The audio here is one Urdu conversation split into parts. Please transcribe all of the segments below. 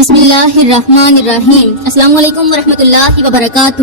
بسم اللہ الرحمن الرحیم۔ السلام علیکم ورحمۃ اللہ وبرکاتہ۔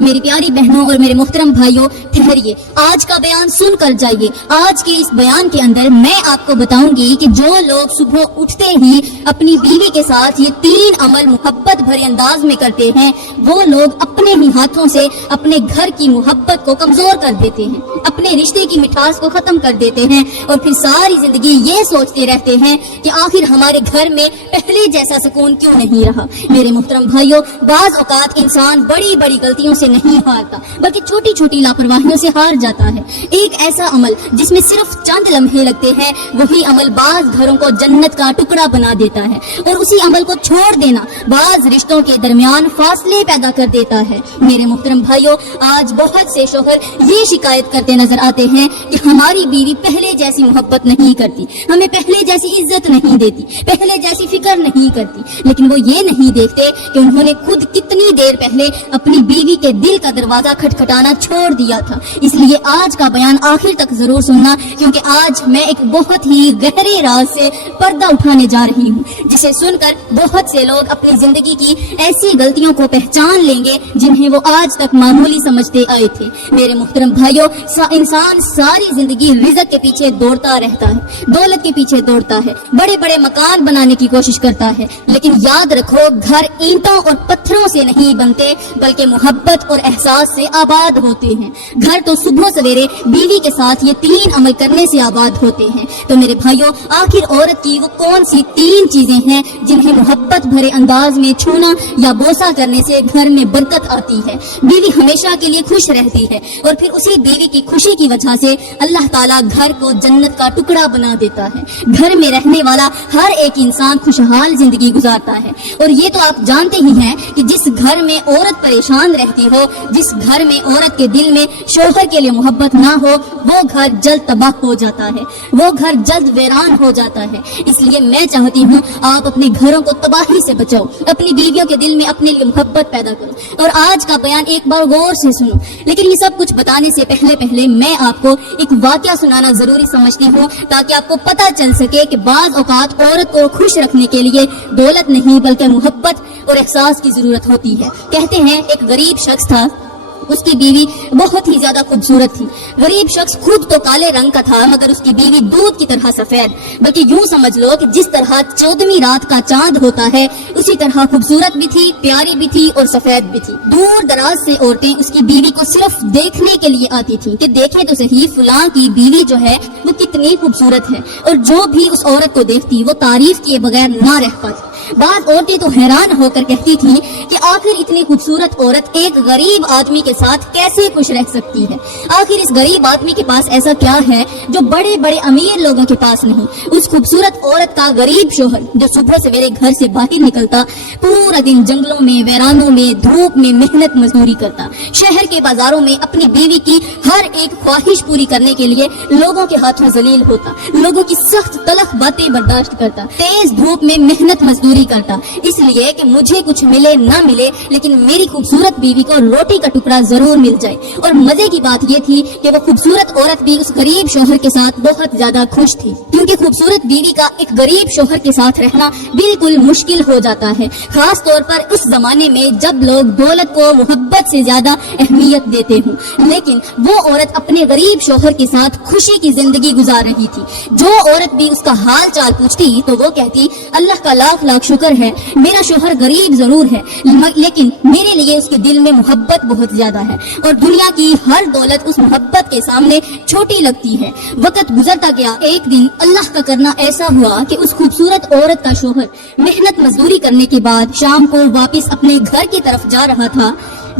میری پیاری بہنوں اور میرے محترم بھائیوں، ٹھہریے، آج کا بیان سن کر جائیے۔ آج کے اس بیان کے اندر میں آپ کو بتاؤں گی کہ جو لوگ صبح اٹھتے ہی اپنی بیوی کے ساتھ یہ 3 عمل محبت بھرے انداز میں کرتے ہیں، وہ لوگ اپنے ہی ہاتھوں سے اپنے گھر کی محبت کو کمزور کر دیتے ہیں، اپنے رشتے کی مٹھاس کو ختم کر دیتے ہیں، اور پھر ساری زندگی یہ سوچتے رہتے ہیں کہ آخر ہمارے گھر میں پہلے جیسا سکون کیوں نہیں رہا۔ میرے محترم بھائیوں، بعض اوقات انسان بڑی بڑی غلطیوں سے نہیں ہارتا بلکہ چھوٹی چھوٹی لاپرواہیوں سے ہار جاتا ہے۔ ایک ایسا عمل جس میں صرف چند لمحے لگتے ہیں، وہی عمل بعض گھروں کو جنت کا ٹکڑا بنا دیتا ہے، اور اسی عمل کو چھوڑ دینا بعض رشتوں کے درمیان فاصلے پیدا کر دیتا ہے۔ میرے محترم بھائیوں، آج بہت سے شوہر یہ شکایت کرتے نظر آتے ہیں کہ ہماری بیوی پہلے جیسی محبت نہیں کرتی، ہمیں پہلے جیسی عزت نہیں دیتی، پہلے جیسی فکر نہیں کرتی، لیکن وہ یہ نہیں دیکھتے کہ انہوں نے خود کتنی دیر پہلے اپنی بیوی کے دل کا دروازہ کھٹکھٹانا چھوڑ دیا تھا۔ اس لیے آج کا بیان آخر تک ضرور سننا، کیونکہ آج میں ایک بہت ہی گہرے راز سے پردہ اٹھانے جا رہی ہوں، جسے سن کر بہت سے لوگ اپنی زندگی کی ایسی غلطیوں کو پہچان لیں گے جنہیں وہ آج تک معمولی سمجھتے آئے تھے۔ میرے محترم بھائیوں، انسان ساری زندگی رزق کے پیچھے دوڑتا رہتا ہے، دولت کے پیچھے دوڑتا ہے، بڑے بڑے مکان بنانے کی کوشش کرتا ہے، لیکن یاد رکھو، گھر اینٹوں اور پتھروں سے نہیں بنتے بلکہ محبت اور احساس سے آباد ہوتے ہیں۔ گھر تو صبح سویرے بیوی کے ساتھ یہ 3 عمل کرنے سے آباد ہوتے ہیں۔ تو میرے بھائیوں، آخر عورت کی وہ کون سی 3 چیزیں ہیں جنہیں محبت بھرے انداز میں چھونا یا بوسہ کرنے سے گھر میں برکت آتی ہے، بیوی ہمیشہ کے لیے خوش رہتی ہے، اور پھر اسی بیوی کی خوشی کی وجہ سے اللہ تعالیٰ گھر کو جنت کا ٹکڑا بنا دیتا ہے۔ گھر میں رہنے والا ہر ایک انسان خوشحال زندگی گزارتا ہے، اور یہ تو آپ جانتے ہی ہیں کہ جس گھر میں عورت پریشان رہتی ہو، جس گھر میں عورت کے دل میں شوہر کے لیے محبت نہ ہو، وہ گھر جلد تباہ ہو جاتا ہے، وہ گھر جلد ویران ہو جاتا ہے۔ اس لیے میں چاہتی ہوں آپ اپنے گھروں کو تباہی سے بچاؤ، اپنی بیویوں کے دل میں اپنے لیے محبت پیدا کرو، اور آج کا بیان ایک بار غور سے سنو۔ لیکن یہ سب کچھ بتانے سے پہلے میں آپ کو ایک واقعہ سنانا ضروری سمجھتی ہوں، تاکہ آپ کو پتہ چل سکے کہ بعض اوقات عورت کو خوش رکھنے کے لیے دولت نہیں بلکہ محبت اور احساس کی ضرورت ہوتی ہے۔ کہتے ہیں ایک غریب شخص تھا، اس کی بیوی بہت ہی زیادہ خوبصورت تھی۔ غریب شخص خود تو کالے رنگ کا تھا، مگر اس کی بیوی دودھ کی طرح سفید، بلکہ یوں سمجھ لو کہ جس طرح 14ویں رات کا چاند ہوتا ہے، اسی طرح خوبصورت بھی تھی، پیاری بھی تھی اور سفید بھی تھی۔ دور دراز سے عورتیں اس کی بیوی کو صرف دیکھنے کے لیے آتی تھیں کہ دیکھیں تو صحیح فلاں کی بیوی جو ہے وہ کتنی خوبصورت ہے، اور جو بھی اس عورت کو دیکھتی وہ تعریف کیے بغیر نہ رہ پاتی۔ بعض عورتیں تو حیران ہو کر کہتی تھیں کہ آخر اتنی خوبصورت عورت ایک غریب آدمی کے ساتھ کیسے خوش رہ سکتی ہے؟ آخر اس غریب آدمی کے پاس ایسا کیا ہے جو بڑے بڑے امیر لوگوں کے پاس نہیں؟ اس خوبصورت عورت کا غریب شوہر جو صبح سویرے گھر سے باہر نکلتا، پورا دن جنگلوں میں، ویرانوں میں، دھوپ میں محنت مزدوری کرتا، شہر کے بازاروں میں اپنی بیوی کی ہر ایک خواہش پوری کرنے کے لیے لوگوں کے ہاتھوں ذلیل ہوتا، لوگوں کی سخت تلخ باتیں برداشت کرتا، تیز دھوپ میں محنت مزدوری کرتا، اس لیے کہ مجھے کچھ ملے نہ ملے لیکن میری خوبصورت بیوی کو روٹی کا ٹکڑا ضرور مل جائے۔ اور مزے کی بات یہ تھی کہ وہ خوبصورت عورت بھی اس غریب شوہر کے ساتھ بہت زیادہ خوش تھی، کیونکہ خوبصورت بیوی کا ایک غریب شوہر کے ساتھ رہنا بالکل مشکل ہو جاتا ہے، خاص طور پر اس زمانے میں جب لوگ دولت کو محبت سے زیادہ اہمیت دیتے ہوں۔ لیکن وہ عورت اپنے غریب شوہر کے ساتھ خوشی کی زندگی گزار رہی تھی۔ جو عورت بھی اس کا حال چال پوچھتی تو وہ کہتی، اللہ کا لاکھ لاکھ شکر ہے، میرا شوہر غریب ضرور ہے لیکن میرے لیے اس کے دل میں محبت بہت زیادہ ہے، اور دنیا کی ہر دولت اس محبت کے سامنے چھوٹی لگتی ہے۔ وقت گزرتا گیا، ایک دن اللہ کا کرنا ایسا ہوا کہ اس خوبصورت عورت کا شوہر محنت مزدوری کرنے کے بعد شام کو واپس اپنے گھر کی طرف جا رہا تھا۔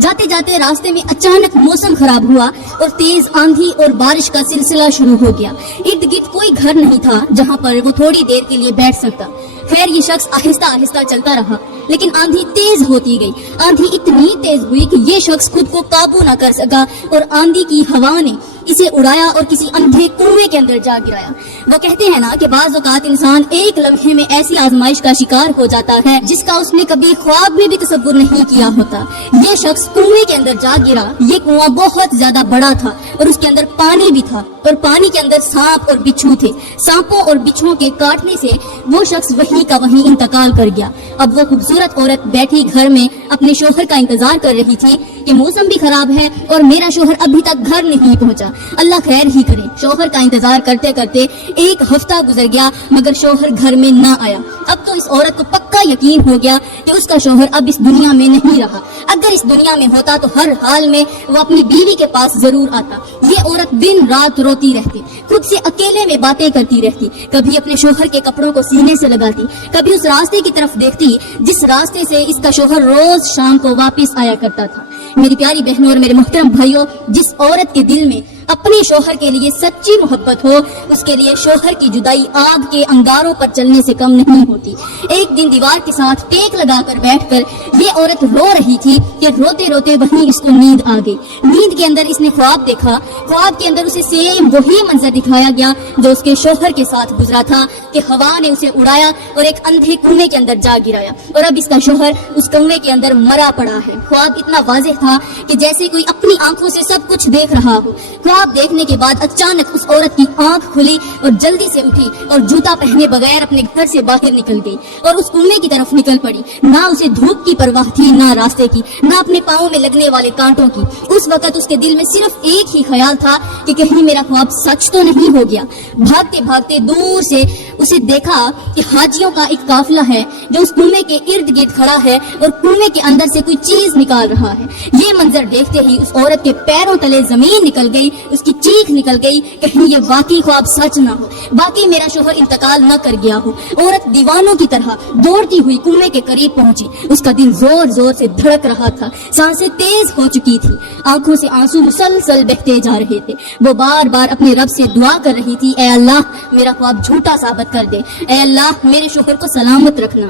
جاتے جاتے راستے میں اچانک موسم خراب ہوا اور تیز آندھی اور بارش کا سلسلہ شروع ہو گیا۔ ارد گرد کوئی گھر نہیں تھا جہاں پر وہ تھوڑی دیر کے لیے بیٹھ سکتا۔ خیر یہ شخص آہستہ آہستہ چلتا رہا، لیکن آندھی تیز ہوتی گئی۔ آندھی اتنی تیز ہوئی کہ یہ شخص خود کو قابو نہ کر سکا، اور آندھی کی ہوا نے اسے اڑایا اور کسی اندھے کنویں کے اندر جا گرایا۔ وہ کہتے ہیں نا کہ بعض اوقات انسان ایک لمحے میں ایسی آزمائش کا شکار ہو جاتا ہے جس کا اس نے کبھی خواب میں بھی تصور نہیں کیا ہوتا۔ یہ شخص کنویں کے اندر جا گرا۔ یہ کنواں بہت زیادہ بڑا تھا اور اس کے اندر پانی بھی تھا، اور پانی کے اندر سانپ اور بچھو تھے۔ سانپوں اور بچھوؤں کے کاٹنے سے وہ شخص وہیں کا وہیں انتقال کر گیا۔ اب وہ خوبصورت عورت بیٹھی گھر میں اپنے شوہر کا انتظار کر رہی تھی کہ موسم بھی خراب ہے اور میرا شوہر ابھی تک گھر نہیں پہنچا، اللہ خیر ہی کرے۔ شوہر کا انتظار کرتے کرتے ایک ہفتہ گزر گیا مگر شوہر گھر میں نہ آیا۔ اب تو اس عورت کو پکا یقین ہو گیا کہ اس کا شوہر اب اس دنیا میں نہیں رہا۔ اگر اس دنیا میں ہوتا تو ہر حال میں وہ اپنی بیوی کے پاس ضرور آتا۔ یہ عورت دن رات روتی رہتی، خود سے اکیلے میں باتیں کرتی رہتی، کبھی اپنے شوہر کے کپڑوں کو سینے سے لگاتی، کبھی اس راستے کی طرف دیکھتی جس راستے سے اس کا شوہر روز شام کو واپس آیا کرتا تھا۔ میری پیاری بہنوں اور میرے محترم بھائیوں، جس عورت کے دل میں اپنے شوہر کے لیے سچی محبت ہو، اس کے لیے شوہر کی جدائی آگ کے انگاروں پر چلنے سے کم نہیں ہوتی۔ ایک دن دیوار کے ساتھ ٹیک لگا کر بیٹھ کر یہ عورت رو رہی تھی کہ روتے روتے وہیں اس کو نیند آ گئی۔ نیند کے اندر اس نے خواب دیکھا۔ خواب کے اندر اسے سیم وہی منظر دکھایا گیا جو اس کے شوہر کے ساتھ گزرا تھا کہ ہوا نے اسے اڑایا اور ایک اندھے کنویں کے اندر جا گرایا، اور اب اس کا شوہر اس کنویں کے اندر مرا پڑا ہے۔ خواب اتنا واضح تھا کہ جیسے کوئی اپنی آنکھوں سے سب کچھ دیکھ رہا ہو۔ خواب دیکھنے کے بعد اچانک اس عورت کی آنکھ کھلی اور جلدی سے اٹھی اور جوتا پہنے بغیر اپنے گھر سے باہر نکل گئی اور اس کنویں کی طرف نکل پڑی۔ نہ اسے دھوپ کی پرواہ تھی، نہ راستے کی، نہ اپنے پاؤں میں لگنے والے کانٹوں کی۔ اس وقت اس کے دل میں صرف ایک ہی خیال تھا کہ کہیں میرا خواب سچ تو نہیں ہو گیا۔ بھاگتے بھاگتے دور سے اسے دیکھا کہ حاجیوں کا ایک قافلہ ہے جو اس کنویں کے ارد گرد کھڑا ہے اور کنویں کے اندر سے کوئی چیز نکال رہا ہے۔ یہ منظر دیکھتے ہی اس عورت کے پیروں تلے زمین نکل گئی، اس کی چیخ نکل گئی، کہیں یہ واقعی خواب سچ نہ ہو، باقی میرا شوہر انتقال نہ کر گیا ہو۔ عورت دیوانوں کی طرح دوڑتی ہوئی کنویں کے قریب پہنچی۔ اس کا دل زور زور سے دھڑک رہا تھا، سانسیں تیز ہو چکی تھی، آنکھوں سے آنسو مسلسل بہتے جا رہے تھے۔ وہ بار بار اپنے رب سے دعا کر رہی تھی، اے اللہ میرا خواب جھوٹا ثابت کر دے، اے اللہ میرے شوہر کو سلامت رکھنا،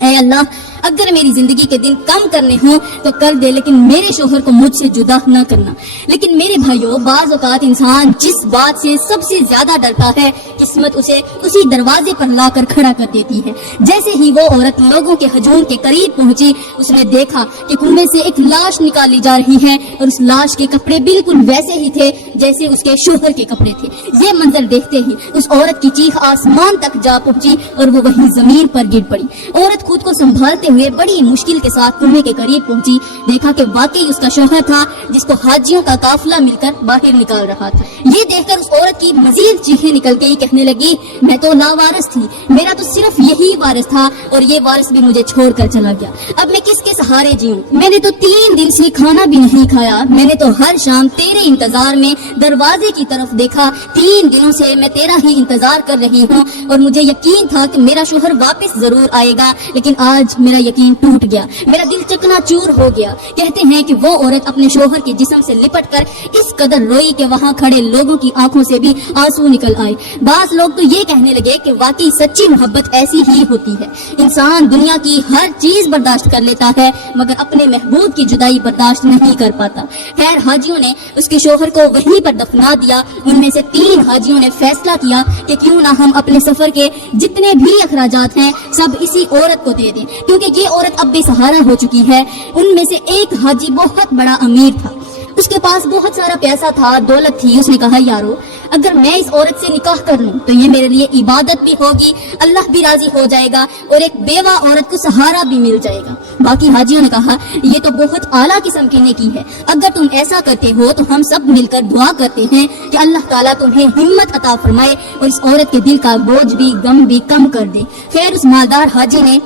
اے اللہ اگر میری زندگی کے دن کم کرنے ہوں تو کر دے، لیکن میرے شوہر کو مجھ سے جدا نہ کرنا۔ لیکن میرے بھائیوں، بعض اوقات انسان جس بات سے سب سے زیادہ ڈرتا ہے، قسمت اسے اسی دروازے پر لا کر کھڑا کر دیتی ہے۔ جیسے ہی وہ عورت لوگوں کے ہجوم کے قریب پہنچی، اس نے دیکھا کہ کنویں سے ایک لاش نکالی جا رہی ہے اور اس لاش کے کپڑے بالکل ویسے ہی تھے جیسے اس کے شوہر کے کپڑے تھے۔ یہ منظر دیکھتے ہی اس عورت کی چیخ آسمان تک جا پہنچی اور وہ وہیں زمین پر گر پڑی۔ عورت خود کو سنبھالتے ہوئے بڑی مشکل کے ساتھ کنویں کے قریب پہنچی، دیکھا کہ واقعی اس کا شوہر تھا جس کو حاجیوں کا قافلہ مل کر باہر نکال رہا تھا۔ یہ دیکھ کر اس عورت کی مزید چیخیں نکل گئی، کہنے لگی میں تو لاوارث تھی، میرا تو صرف یہی وارث تھا اور یہ وارث بھی مجھے چھوڑ کر چلا گیا، اب میں کس کے سہارے جیوں؟ میں نے تو 3 دن سے کھانا بھی نہیں کھایا، میں نے تو ہر شام تیرے انتظار میں دروازے کی طرف دیکھا، 3 دنوں سے میں تیرا ہی انتظار کر رہی ہوں اور مجھے یقین تھا کہ میرا شوہر واپس ضرور آئے گا، لیکن آج میرا یقین ٹوٹ گیا، میرا دل چکنا چور ہو گیا۔ کہتے ہیں کہ وہ عورت اپنے شوہر کے جسم سے لپٹ کر اس قدر روئی کہ وہاں کھڑے لوگوں کی آنکھوں سے بھی آنسو نکل آئے۔ بعض لوگ تو یہ کہنے لگے کہ واقعی سچی محبت ایسی ہی ہوتی ہے، انسان دنیا کی ہر چیز برداشت کر لیتا ہے مگر اپنے محبوب کی جدائی برداشت نہیں کر پاتا۔ خیر حاجیوں نے اس کے شوہر کو وہیں پر دفنا دیا۔ ان میں سے 3 حاجیوں نے فیصلہ کیا کہ کیوں نہ ہم اپنے سفر کے جتنے بھی اخراجات ہیں سب اسی عورت کو دے دیں، کیونکہ یہ عورت اب بے سہارا ہو چکی ہے۔ ان میں سے ایک حاجی بہت بڑا امیر تھا، اس کے پاس بہت سارا پیسہ تھا، دولت تھی۔ اس نے کہا یارو اگر میں اس عورت سے نکاح کر لوں تو یہ میرے لیے عبادت بھی ہوگی، اللہ بھی راضی ہو جائے گا اور ایک بیوہ عورت کو سہارا بھی مل جائے گا۔ باقی حاجیوں نے کہا یہ تو بہت اعلیٰ قسم کی نیکی ہے، اگر تم ایسا کرتے ہو تو ہم سب مل کر دعا کرتے ہیں کہ اللہ تعالیٰ تمہیں ہمت عطا فرمائے اور اس عورت کے دل کا بوجھ بھی غم بھی کم کر دے۔ خیر اس مالدار حاجی نے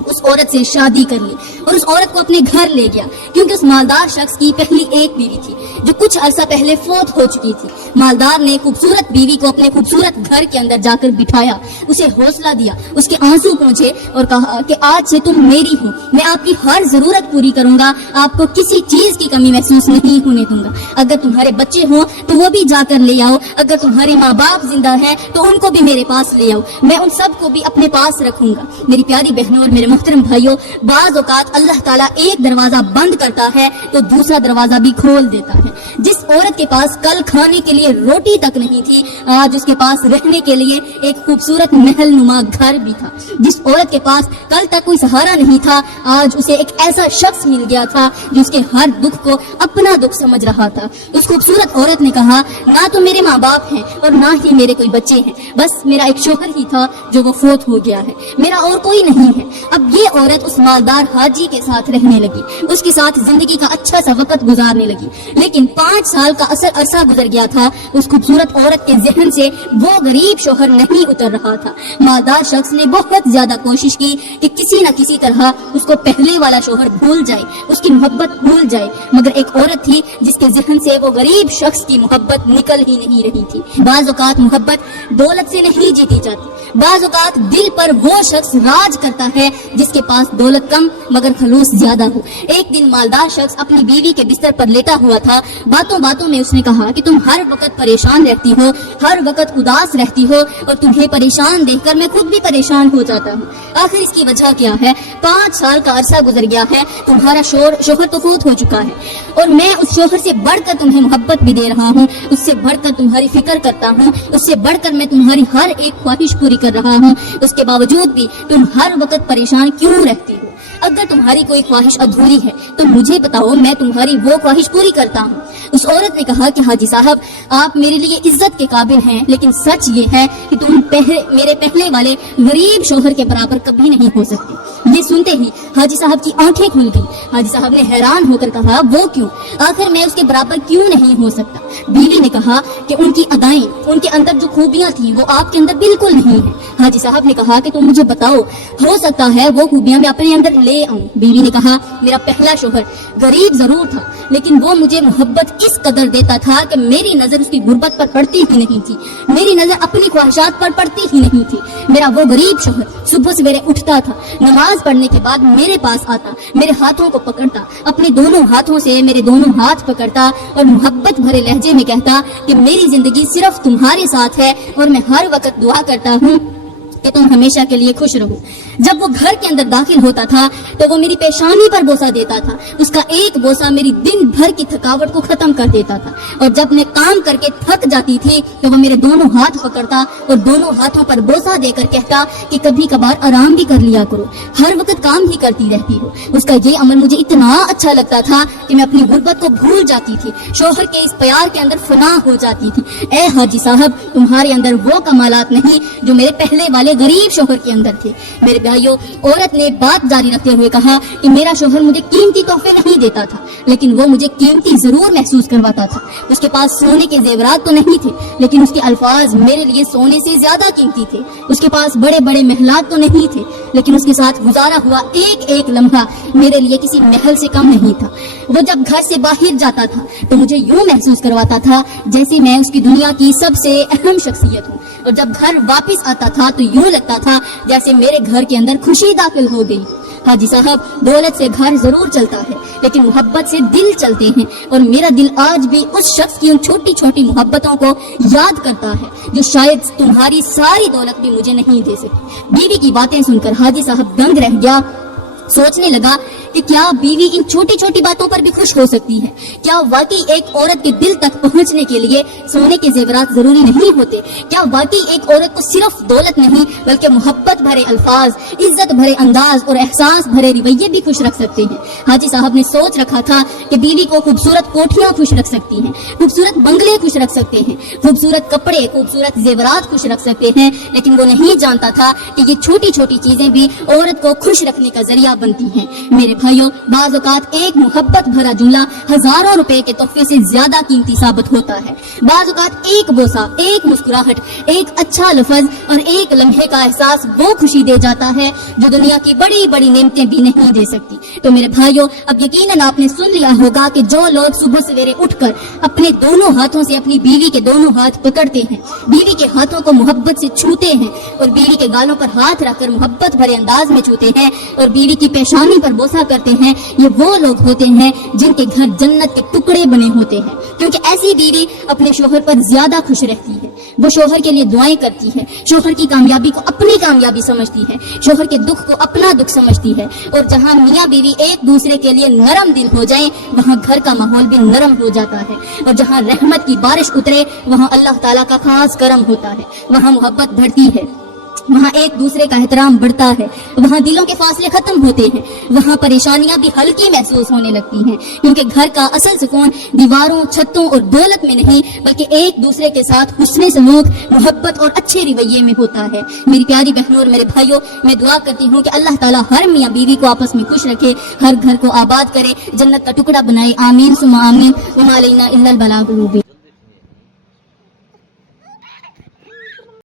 اس عورت سے شادی کر لی اور اس عورت کو اپنے گھر لے گیا، کیونکہ اس مالدار شخص کی پہلی ایک بیوی تھی جو کچھ عرصہ پہلے فوت ہو چکی تھی۔ مالدار نے خوبصورت بیوی کو اپنے خوبصورت گھر کے اندر جا کر بٹھایا، اسے حوصلہ دیا، اس کے آنسو پہنچے اور کہا کہ آج سے تم میری ہو، میں آپ کی ہر ضرورت پوری کروں گا، آپ کو کسی چیز کی کمی محسوس نہیں ہونے دوں گا۔ اگر تمہارے بچے ہوں تو وہ بھی جا کر لے آؤ، اگر تمہارے ماں باپ زندہ ہیں تو ان کو بھی میرے پاس لے آؤ، میں ان سب کو بھی اپنے پاس رکھوں گا۔ میری پیاری بہنوں اور میرے محترم بھائیوں، بعض اوقات اللہ تعالیٰ ایک دروازہ بند کرتا ہے تو دوسرا دروازہ بھی کھول دیتا ہے۔ جس عورت کے پاس کل کھانے کے لیے روٹی تک نہیں تھی، آج اس کے پاس رہنے کے لیے ایک خوبصورت محل نما گھر بھی تھا۔ جس عورت کے پاس کل تک کوئی سہارا نہیں تھا، آج اسے ایک ایسا شخص مل گیا تھا جو اس کے ہر دکھ کو اپنا دکھ سمجھ رہا تھا۔ اس خوبصورت عورت نے کہا، نہ تو میرے ماں باپ ہیں اور نہ ہی میرے کوئی بچے ہیں، بس میرا ایک شوہر ہی تھا جو وہ فوت ہو گیا ہے، میرا اور کوئی نہیں ہے۔ اب یہ عورت اس مالدار حاجی کے ساتھ رہنے لگی، اس کے ساتھ زندگی کا اچھا سا وقت گزارنے لگی، لیکن 5 سال کا عرصہ گزر گیا تھا، اس خوبصورت عورت کے ذہن سے وہ غریب شوہر نہیں اتر رہا تھا۔ مالدار شخص نے بہت زیادہ کوشش کی کہ کسی نہ کسی طرح اس کو پہلے والا شوہر بھول جائے، اس کی محبت بھول جائے، مگر ایک عورت تھی جس کے ذہن سے وہ غریب شخص کی محبت نکل ہی نہیں رہی تھی۔ بعض اوقات محبت دولت سے نہیں جیتی جاتی، بعض اوقات دل پر وہ شخص راج کرتا ہے جس کے پاس دولت کم مگر خلوص زیادہ ہو۔ ایک دن مالدار شخص اپنی بیوی کے بستر پر لیٹا ہوا تھا، باتوں باتوں میں اس نے کہا کہ تم ہر وقت پریشان رہتی ہو، ہر وقت اداس رہتی ہو، اور تمہیں پریشان دیکھ کر میں خود بھی پریشان ہو جاتا ہوں۔ آخر اس کی وجہ کیا ہے؟ 5 سال کا عرصہ گزر گیا ہے، تمہارا شوہر تو فوت ہو چکا ہے، اور میں اس شوہر سے بڑھ کر تمہیں محبت بھی دے رہا ہوں، اس سے بڑھ کر تمہاری فکر کرتا ہوں، اس سے بڑھ کر میں تمہاری ہر ایک خواہش پوری کر رہا ہوں، اس کے باوجود بھی تم ہر وقت پریشان کیوں رہتی ہو؟ اگر تمہاری کوئی خواہش ادھوری ہے تو مجھے بتاؤ، میں تمہاری وہ خواہش پوری کرتا ہوں۔ اس عورت نے کہا کہ حاجی صاحب، آپ میرے لیے عزت کے قابل ہیں، لیکن سچ یہ ہے کہ تم میرے پہلے والے غریب شوہر کے برابر کبھی نہیں ہو سکتے۔ یہ سنتے ہی حاجی صاحب کی آنکھیں کھل گئی۔ حاجی صاحب نے حیران ہو کر کہا، وہ کیوں؟ آخر میں اس کے برابر کیوں نہیں ہو سکتا؟ بیوی نے کہا کہ ان کی ادائیں، ان کے اندر جو خوبیاں تھیں وہ آپ کے اندر بالکل نہیں ہیں۔ حاجی صاحب نے کہا کہ تم مجھے بتاؤ، ہو سکتا ہے وہ خوبیاں میں اپنے اندر لے آؤں۔ بیوی نے کہا، میرا پہلا شوہر غریب ضرور تھا، لیکن وہ مجھے محبت اس قدر دیتا تھا کہ میری نظر اس کی غربت پر پڑتی ہی نہیں تھی، میری نظر اپنی خواہشات پر پڑتی ہی نہیں تھی۔ میرا وہ غریب شوہر صبح سویرے اٹھتا تھا، نماز پڑھنے کے بعد میرے پاس آتا، میرے ہاتھوں کو پکڑتا، اپنے دونوں ہاتھوں سے میرے دونوں ہاتھ پکڑتا اور محبت بھرے لہجے میں کہتا کہ میری زندگی صرف تمہارے ساتھ ہے اور میں ہر وقت دعا کرتا ہوں کہ تم ہمیشہ کے لیے خوش رہو۔ جب وہ گھر کے اندر داخل ہوتا تھا تو وہ میری پیشانی پر بوسہ دیتا تھا، اس کا ایک بوسہ میری دن بھر کی تھکاوٹ کو ختم کر دیتا تھا، اور جب میں کام کر کے تھک جاتی تھی تو وہ میرے دونوں ہاتھ پکڑتا اور دونوں ہاتھوں پر بوسہ دے کر کہتا کہ کبھی کبھار آرام بھی کر لیا کرو، ہر وقت کام ہی کرتی رہتی ہو۔ اس کا یہ عمل مجھے اتنا اچھا لگتا تھا کہ میں اپنی غربت کو بھول جاتی تھی، شوہر کے اس پیار کے اندر فنا ہو جاتی تھی۔ اے حاجی صاحب، تمہارے اندر وہ کمالات نہیں جو میرے پہلے والے غریب شوہر کے اندر تھے۔ میرے بھائیو، عورت نے بات جاری رکھتے ہوئے کہا کہ میرا شوہر مجھے قیمتی تحفے نہیں دیتا تھا، لیکن وہ مجھے قیمتی ضرور محسوس کرواتا تھا۔ اس کے پاس سونے کے زیورات تو نہیں تھے، لیکن اس کے الفاظ میرے لیے سونے سے زیادہ قیمتی تھے۔ اس کے پاس بڑے بڑے محلات تو نہیں تھے، لیکن اس کے ساتھ گزارا ہوا ایک ایک لمحہ میرے لیے کسی محل سے کم نہیں تھا۔ وہ جب گھر سے باہر جاتا تھا تو مجھے یوں محسوس کرواتا تھا جیسے میں اس کی دنیا کی سب سے اہم شخصیت ہوں، اور جب گھر واپس آتا تھا تو یوں لگتا تھا جیسے میرے گھر کے اندر خوشی داخل ہو گئی۔ حاجی صاحب، دولت سے گھر ضرور چلتا ہے، لیکن محبت سے دل چلتے ہیں، اور میرا دل آج بھی اس شخص کی ان چھوٹی چھوٹی محبتوں کو یاد کرتا ہے جو شاید تمہاری ساری دولت بھی مجھے نہیں دے سکی۔ بیوی کی باتیں سن کر حاجی صاحب دنگ رہ گیا، سوچنے لگا کہ کیا بیوی ان چھوٹی چھوٹی باتوں پر بھی خوش ہو سکتی ہے؟ کیا واقعی ایک عورت کے دل تک پہنچنے کے لیے سونے کے زیورات ضروری نہیں ہوتے؟ کیا واقعی ایک عورت کو صرف دولت نہیں بلکہ محبت بھرے الفاظ، عزت بھرے انداز اور احساس بھرے رویے بھی خوش رکھ سکتے ہیں؟ حاجی صاحب نے سوچ رکھا تھا کہ بیوی کو خوبصورت کوٹھیاں خوش رکھ سکتی ہیں، خوبصورت بنگلے خوش رکھ سکتے ہیں، خوبصورت کپڑے، خوبصورت زیورات خوش رکھ سکتے ہیں، لیکن وہ نہیں جانتا تھا کہ یہ چھوٹی چھوٹی چیزیں بھی عورت کو خوش رکھنے کا ذریعہ بنتی ہیں۔ میرے بھائیوں، بعض اوقات ایک محبت بھرا جملہ ہزاروں روپے کے تحفے سے زیادہ قیمتی ثابت ہوتا ہے۔ بعض اوقات ایک بوسہ، ایک مسکراہٹ، ایک اچھا لفظ اور ایک لمحے کا احساس وہ خوشی دے جاتا ہے جو دنیا کی بڑی بڑی نعمتیں بھی نہیں دے سکتی۔ تو میرے بھائیوں، اب یقیناً آپ نے سن لیا ہوگا کہ جو لوگ صبح سویرے اٹھ کر اپنے دونوں ہاتھوں سے اپنی بیوی کے دونوں ہاتھ پکڑتے ہیں، بیوی کے ہاتھوں کو محبت سے چھوتے ہیں اور بیوی کے گالوں پر ہاتھ رکھ کر محبت بھرے انداز میں چھوتے ہیں اور بیوی کی پیشانی پر بوسہ کرتے ہیں یہ وہ لوگ ہوتے ہیں جن کے گھر جنت کے ٹکڑے بنے ہوتے ہیں، کیونکہ ایسی بیوی اپنے شوہر پر زیادہ خوش رہتی ہے، وہ شوہر کے لیے دعائیں کرتی ہے، شوہر کی کامیابی کو اپنی کامیابی سمجھتی ہے، شوہر کے دکھ کو اپنا دکھ سمجھتی ہے، اور جہاں میاں بیوی ایک دوسرے کے لیے نرم دل ہو جائیں وہاں گھر کا ماحول بھی نرم ہو جاتا ہے، اور جہاں رحمت کی بارش اترے وہاں اللہ تعالیٰ کا خاص کرم ہوتا ہے، وہاں محبت بڑھتی ہے، وہاں ایک دوسرے کا احترام بڑھتا ہے، وہاں دلوں کے فاصلے ختم ہوتے ہیں، وہاں پریشانیاں بھی ہلکی محسوس ہونے لگتی ہیں، کیونکہ گھر کا اصل سکون دیواروں، چھتوں اور دولت میں نہیں بلکہ ایک دوسرے کے ساتھ حسن سلوک، محبت اور اچھے رویے میں ہوتا ہے۔ میری پیاری بہنوں اور میرے بھائیوں، میں دعا کرتی ہوں کہ اللہ تعالیٰ ہر میاں بیوی کو آپس میں خوش رکھے، ہر گھر کو آباد کرے، جنت کا ٹکڑا بنائے، آمین ثم آمین، وما علینا الا البلاغ المبین۔